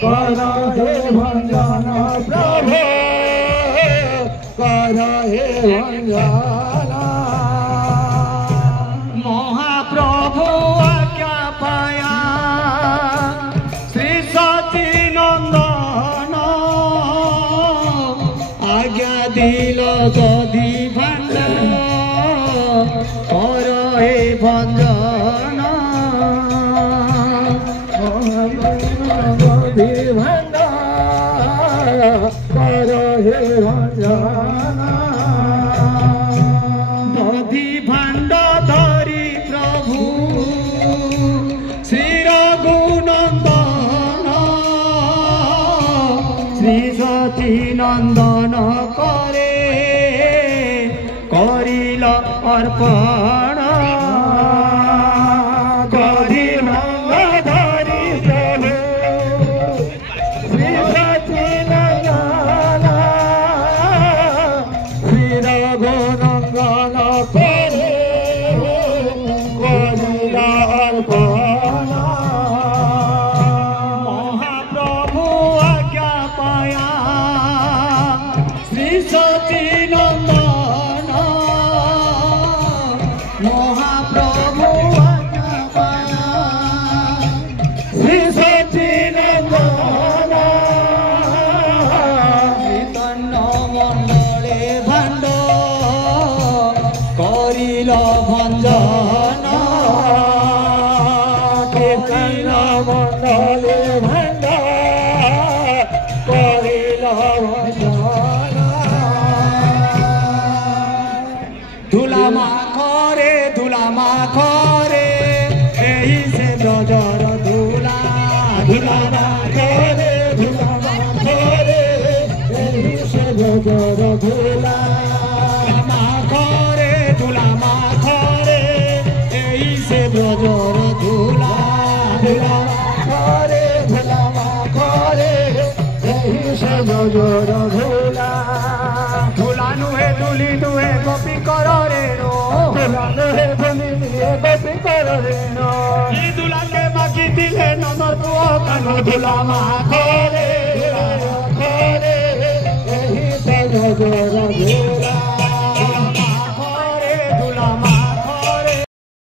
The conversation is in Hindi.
कर हे भंजन प्रभु कर हे भंजन महाप्रभु आज्ञा पाया श्री सचिनंदन आज्ञा दिल दधि भांड कर हे भंजन दधि भांड कर हे भंजन दधि भांड धरी प्रभु श्री रघुनंदन श्री सचिनंदन करे करिल अर्पण दधि भांड धरि प्रभु श्री सचिनंदन श्री रघुनंदन करे करिल अर्पण महाप्रभु आज्ञा पाया श्री सचिनंदन महाप्रभु आज्ञा पाया श्री सचिनंदन चैतन्य मंडले भांड करिल भंजन चैतन्य मंडले भांड करिल भंजन धुलामा करे एही से ब्रजर धूला धुलामा करे एही से ब्रजर धूला धुलामा करे एही से ब्रजर धूला धुलामा करे एही से ब्रजर धूला धूला नुहे धूली नुहे गोपी कर रे नो गोपी कर रेणो ई दुला के मागी दिले नंदर पुओ कानो धुलामा करे एही से ब्रजर धूला